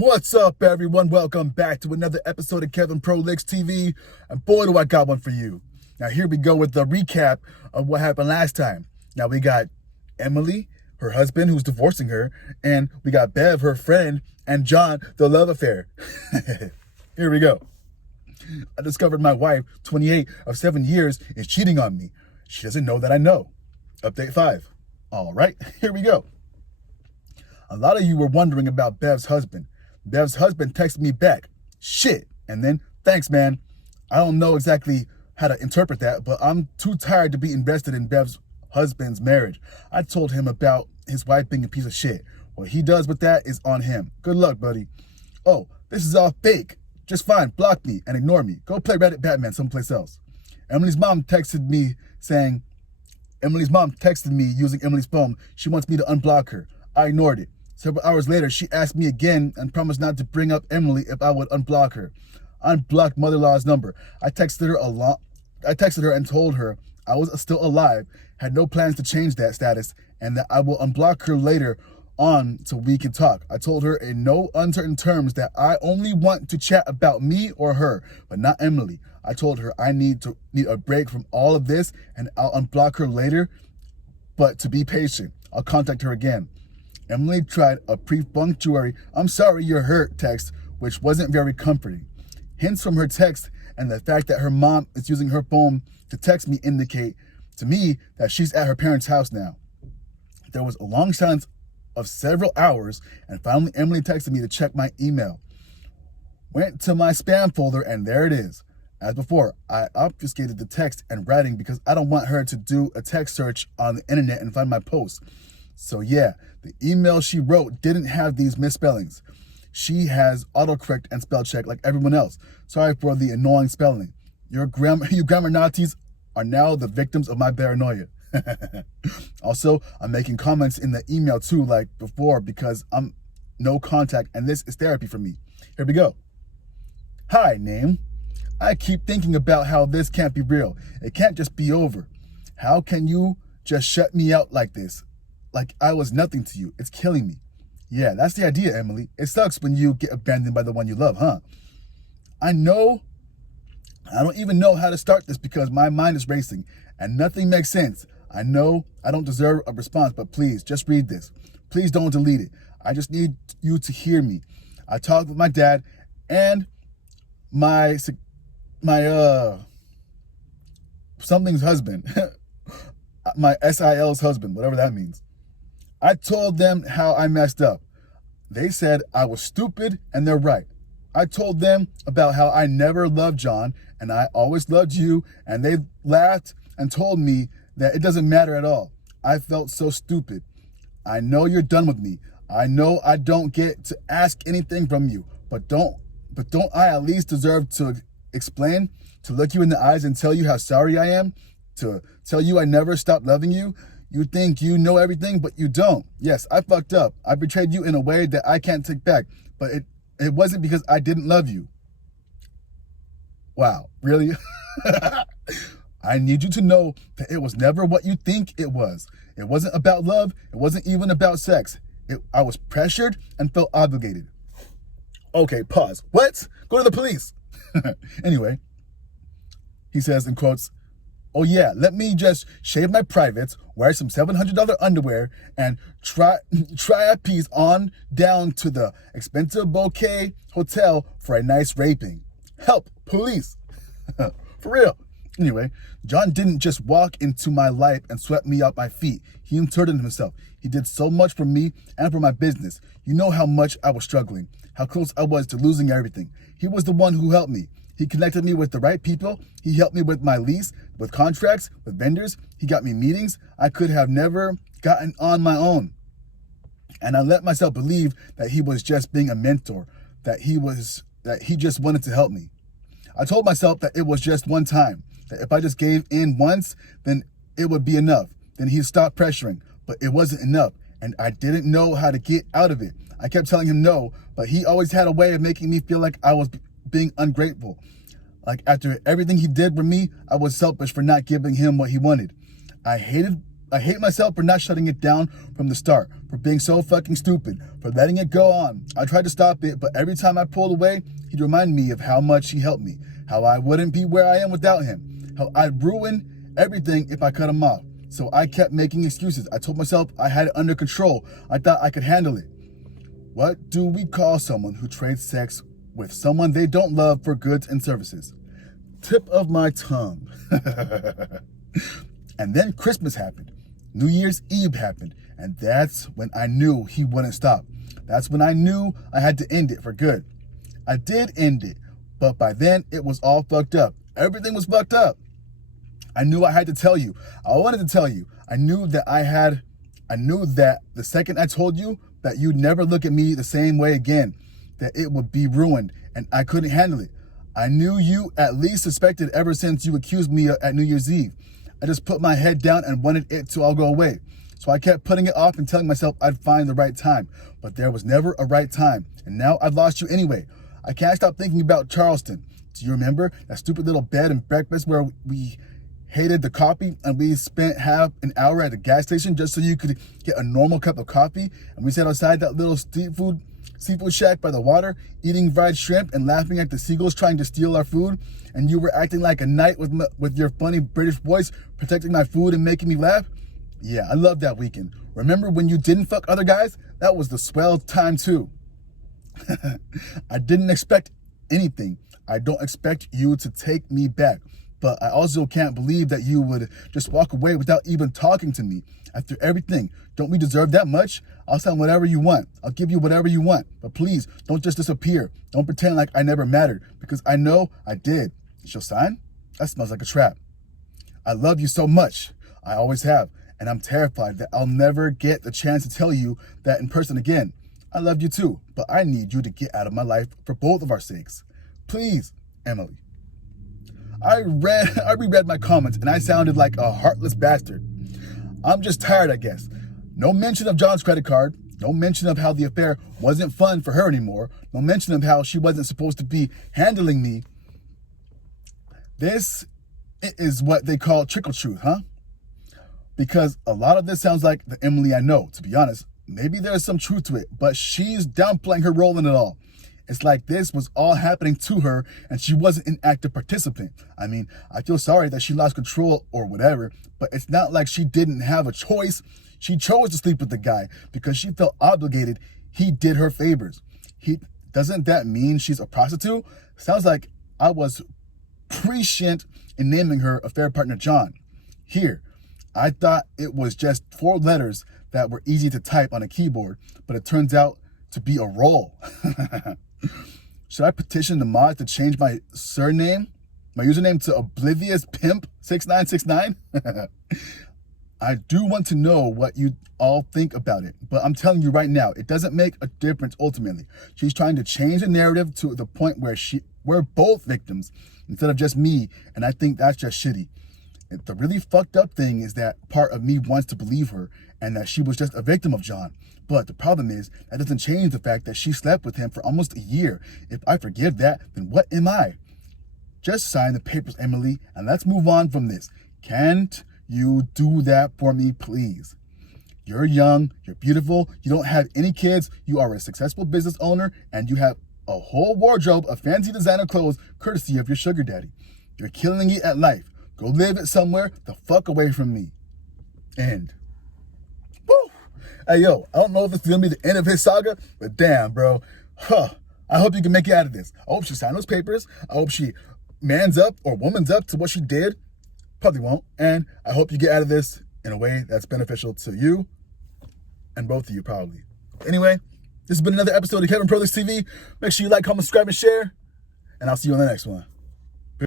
What's up, everyone? Welcome back to another episode of Kevin Prolix TV. And boy, do I got one for you. Now, here we go with the recap of what happened last time. Now, we got Emily, her husband, who's divorcing her, and we got Bev, her friend, and John, the love affair. Here we go. I discovered my wife, 28 of 7 years, is cheating on me. She doesn't know that I know. Update 5. All right, here we go. A lot of you were wondering about Bev's husband. Bev's husband texted me back, shit, and then, thanks, man. I don't know exactly how to interpret that, but I'm too tired to be invested in Bev's husband's marriage. I told him about his wife being a piece of shit. What he does with that is on him. Good luck, buddy. Oh, this is all fake. Just fine, block me and ignore me. Go play Reddit Batman someplace else. Emily's mom texted me using Emily's phone. She wants me to unblock her. I ignored it. Several hours later, she asked me again and promised not to bring up Emily if I would unblock her. I unblocked mother-in-law's number. I texted her and told her I was still alive, had no plans to change that status, and that I will unblock her later on so we can talk. I told her in no uncertain terms that I only want to chat about me or her, but not Emily. I told her I need a break from all of this and I'll unblock her later, but to be patient. I'll contact her again. Emily tried a perfunctory, I'm sorry you're hurt text, which wasn't very comforting. Hints from her text and the fact that her mom is using her phone to text me indicate to me that she's at her parents' house now. There was a long silence of several hours, and finally Emily texted me to check my email. Went to my spam folder, and there it is. As before, I obfuscated the text and writing because I don't want her to do a text search on the internet and find my posts. So yeah, the email she wrote didn't have these misspellings. She has autocorrect and spell check like everyone else. Sorry for the annoying spelling. You grammar Nazis are now the victims of my paranoia. Also, I'm making comments in the email too like before because I'm no contact and this is therapy for me. Here we go. Hi, name. I keep thinking about how this can't be real. It can't just be over. How can you just shut me out like this? Like I was nothing to you. It's killing me. Yeah, that's the idea, Emily. It sucks when you get abandoned by the one you love, huh? I don't even know how to start this because my mind is racing and nothing makes sense. I know I don't deserve a response, but please, just read this. Please don't delete it. I just need you to hear me. I talked with my dad and my something's husband. My SIL's husband, whatever that means. I told them how I messed up. They said I was stupid, and they're right. I told them about how I never loved John, and I always loved you, and they laughed and told me that it doesn't matter at all. I felt so stupid. I know you're done with me. I know I don't get to ask anything from you, but don't I at least deserve to explain, to look you in the eyes and tell you how sorry I am, to tell you I never stopped loving you? You think you know everything, but you don't. Yes, I fucked up. I betrayed you in a way that I can't take back, but it wasn't because I didn't love you. Wow, really? I need you to know that it was never what you think it was. It wasn't about love. It wasn't even about sex. I was pressured and felt obligated. Okay, pause. What? Go to the police. Anyway, he says in quotes, oh yeah, let me just shave my privates, wear some $700 underwear, and try a piece on down to the expensive bouquet hotel for a nice raping. Help, police. For real. Anyway, John didn't just walk into my life and swept me off my feet. He inserted himself. He did so much for me and for my business. You know how much I was struggling, how close I was to losing everything. He was the one who helped me. He connected me with the right people. He helped me with my lease, with contracts, with vendors. He got me meetings I could have never gotten on my own. And I let myself believe that he was just being a mentor, that he just wanted to help me. I told myself that it was just one time, that if I just gave in once, then it would be enough. Then he'd stop pressuring, but it wasn't enough. And I didn't know how to get out of it. I kept telling him no, but he always had a way of making me feel like I was being ungrateful. Like after everything he did for me, I was selfish for not giving him what he wanted. I hated I hate myself for not shutting it down from the start, for being so fucking stupid, for letting it go on. I tried to stop it, but every time I pulled away, he'd remind me of how much he helped me, how I wouldn't be where I am without him, how I'd ruin everything if I cut him off. So I kept making excuses. I told myself I had it under control. I thought I could handle it. What do we call someone who trades sex with someone they don't love for goods and services? Tip of my tongue. And then Christmas happened. New Year's Eve happened. And that's when I knew he wouldn't stop. That's when I knew I had to end it for good. I did end it, but by then it was all fucked up. Everything was fucked up. I knew I had to tell you. I wanted to tell you. I knew that the second I told you that you'd never look at me the same way again, that it would be ruined, and I couldn't handle it. I knew you at least suspected ever since you accused me at New Year's Eve. I just put my head down and wanted it to all go away. So I kept putting it off and telling myself I'd find the right time, but there was never a right time, and now I've lost you anyway. I can't stop thinking about Charleston. Do you remember that stupid little bed and breakfast where we hated the coffee and we spent half an hour at the gas station just so you could get a normal cup of coffee, and we sat outside that little seafood shack by the water eating fried shrimp and laughing at the seagulls trying to steal our food, and you were acting like a knight with your funny British voice protecting my food and making me laugh? Yeah, I love that weekend. Remember when you didn't fuck other guys? That was the swell time too. I didn't expect anything. I don't expect you to take me back. But I also can't believe that you would just walk away without even talking to me. After everything, don't we deserve that much? I'll sign whatever you want. I'll give you whatever you want. But please, don't just disappear. Don't pretend like I never mattered, because I know I did. She'll sign? That smells like a trap. I love you so much. I always have. And I'm terrified that I'll never get the chance to tell you that in person again. I love you too, but I need you to get out of my life for both of our sakes. Please, Emily. I reread my comments and I sounded like a heartless bastard. I'm just tired, I guess. No mention of John's credit card. No mention of how the affair wasn't fun for her anymore. No mention of how she wasn't supposed to be handling me. This is what they call trickle truth, huh? Because a lot of this sounds like the Emily I know, to be honest. Maybe there's some truth to it, but she's downplaying her role in it all. It's like this was all happening to her and she wasn't an active participant. I mean, I feel sorry that she lost control or whatever, but it's not like she didn't have a choice. She chose to sleep with the guy because she felt obligated. He did her favors. Doesn't that mean she's a prostitute? Sounds like I was prescient in naming her affair partner John. Here, I thought it was just 4 letters that were easy to type on a keyboard, but it turns out to be a role. Should I petition the mod to change my username to Oblivious Pimp 6969? I do want to know what you all think about it, but I'm telling you right now, it doesn't make a difference ultimately. She's trying to change the narrative to the point where we're both victims instead of just me, and I think that's just shitty. The really fucked up thing is that part of me wants to believe her and that she was just a victim of John. But the problem is that doesn't change the fact that she slept with him for almost a year. If I forgive that, then what am I? Just sign the papers, Emily, and let's move on from this. Can't you do that for me, please? You're young, you're beautiful, you don't have any kids, you are a successful business owner, and you have a whole wardrobe of fancy designer clothes courtesy of your sugar daddy. You're killing it at life. Go live it somewhere the fuck away from me. End. Woo! Hey, yo, I don't know if it's going to be the end of his saga, but damn, bro. I hope you can make it out of this. I hope she signed those papers. I hope she mans up or womans up to what she did. Probably won't. And I hope you get out of this in a way that's beneficial to you and both of you, probably. Anyway, this has been another episode of Kevin Prolix TV. Make sure you like, comment, subscribe, and share. And I'll see you on the next one.